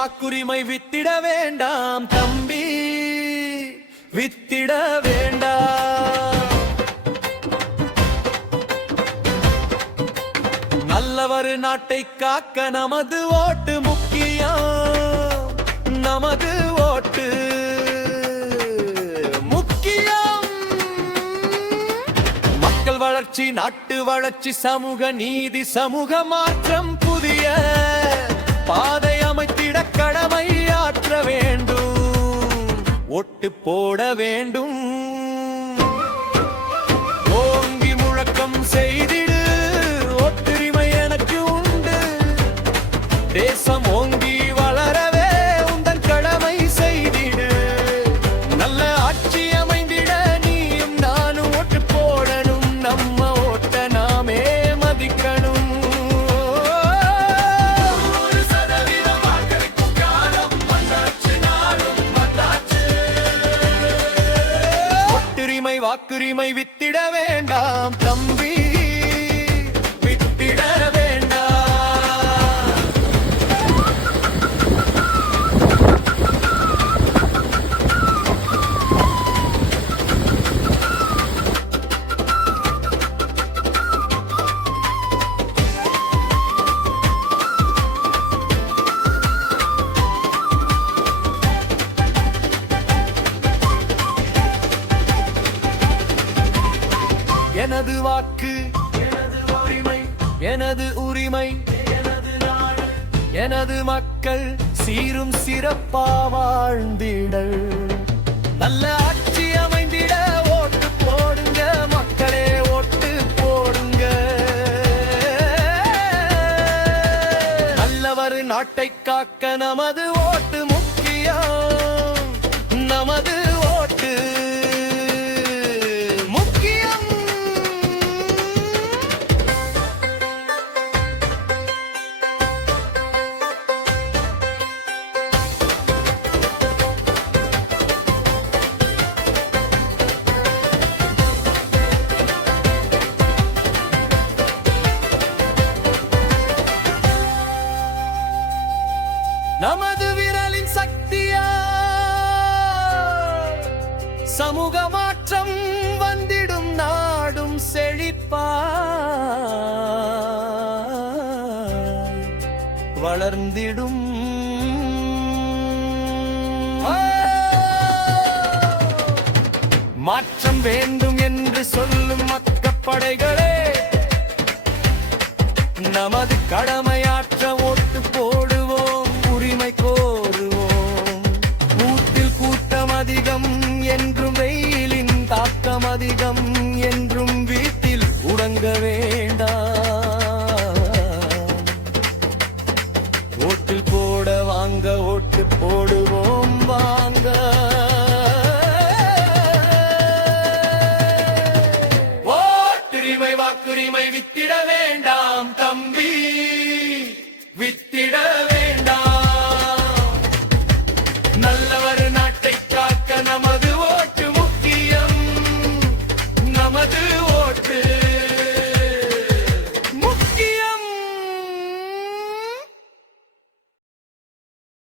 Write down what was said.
வாக்குரிமை வித்திட வேண்டாம் தம்பி, வித்திட வேண்டாம். நல்லவர் நாட்டை காக்க நமது ஓட்டு முக்கியம், நமது ஓட்டு முக்கியம். மக்கள் வளர்ச்சி, நாட்டு வளர்ச்சி, சமூக நீதி, சமூக மாற்றம், புதிய பாதை அமைத்திட கடமையாற்ற வேண்டும், ஒட்டு போட வேண்டும். ஓங்கி முழக்கம் செய்திடு, ஒட்டுரிமை எனக்கு உண்டு. தேசம் ஓங்கி வளரவே உந்தன் கடமை செய்திடு. நல்ல ஆட்சி அமைந்திட நீயும் நானும் ஒட்டு போடணும், நம்ம ஓட்ட நாமே மதிக்கணும். வாக்குரிமை வித்திட வேண்டாம் தம்பி, வித்திட வேண்டாம். எனது வாக்கு, எனது உரிமை, எனது உரிமை, எனது நாடு, எனது மக்கள் சீரும் சிறப்பா வாழ்ந்திடல். நல்ல ஆட்சி அமைந்திட ஓட்டு போடுங்க மக்களே, ஓட்டு போடுங்க. நல்லவர் நாட்டை காக்க நமது ஓட்டு முக்கியம், நமது ஓட்டு நமது விரலின் சக்தியா சமூக மாற்றம் வந்திடும், நாடும் செழிப்பா வளர்ந்திடும். மாற்றம் வேண்டும் என்று சொல்லும் மக்கப்படைகளே, நமது கடமையாற்ற ஓட்டு போடுவோம், உரிமை கோருவோம். கூட்டில் கூட்டம் அதிகம் என்றும் வெயிலின் தாக்கம் அதிகம்,